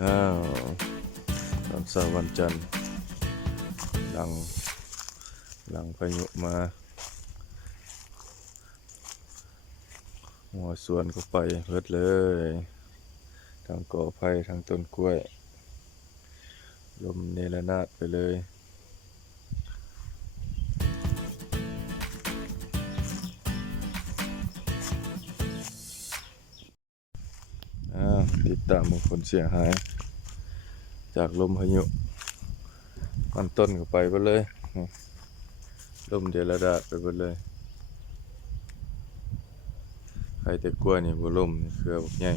อ้าวตอนเสาร์วันจันทร์หลังพายุมาหัวสวนก็ไปเพิดเลยทั้งกอไผ่ทั้งต้นกล้วยลมเนรนาศไปเลยติดตามผลเสียหายจากลมพายุมันต้นก็ไปหมดเลยลมเดรดาไปหมดเลยใครแต่กล้วยนี่บ่ลมนี่เครือบักใหญ่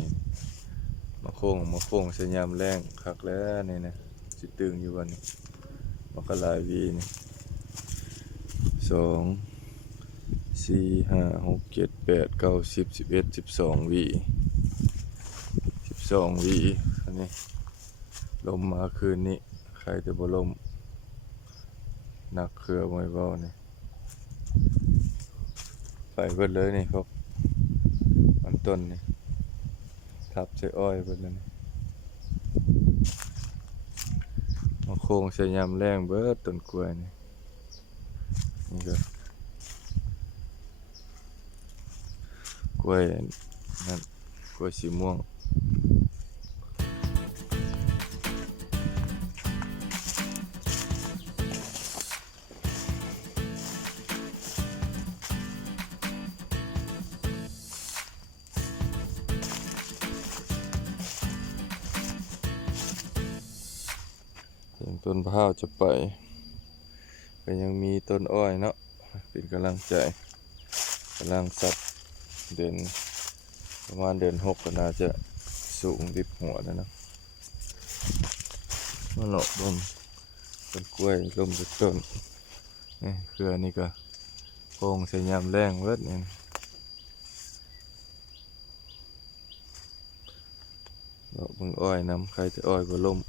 มาโค้งใส่ยามแรงคักแล้วนี่นะสิตึงอยู่วันนี้มันก็หลายวีนี่2 4 5 6 7 8 9 10 11 12 วีอันนี้ลมมาคืนนี้ใครแต่บ่ลมหนักเครือมวยเบานี่ไปเบิดเลยนี่ครับมันต้นนี่ทับใส่อ้อยเบิดเลยนี่มาโค้งใส่ยามแรงเบิดต้นกล้วยนี่ก็กล้วยนั่นกล้วยสีม่วงต้นพร้าวจะไปก็ยังมีต้นอ้อยเนาะเป็นกำลังใจกำลังสับเดือนประมาณเดือน6ก็น่าจะสูงดิบหัวแล้วนะมาเลาะลมต้นกล้วยลมจากต้นนี่เครือนี่ก็โค้งใส่ยามแรงเวิดนี่เลาะเบิ่งอ้อยนำใครจะอ้อยบ่ล่ม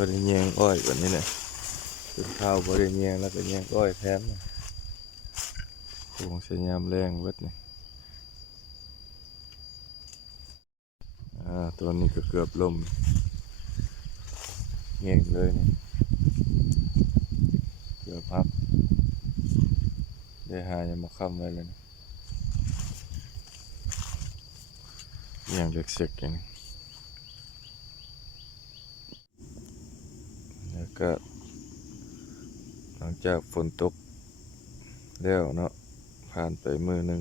บริเนียงอ้อยแบบนี้เนี่ยเป็นข้าวบริเนียงแล้วก็เนียงอ้อยแทนโค้งใส่ยามแรงเวิดนี่ตัวนี้ก็เกือบล่มเงียงเลยนี่เกือบพับได้หายังมาค้ำไว้เลยเงียงเล็กเสกอย่างนี้แล้วก็หลังจากฝนตกแล้วเนาะผ่านไปมื้อนึง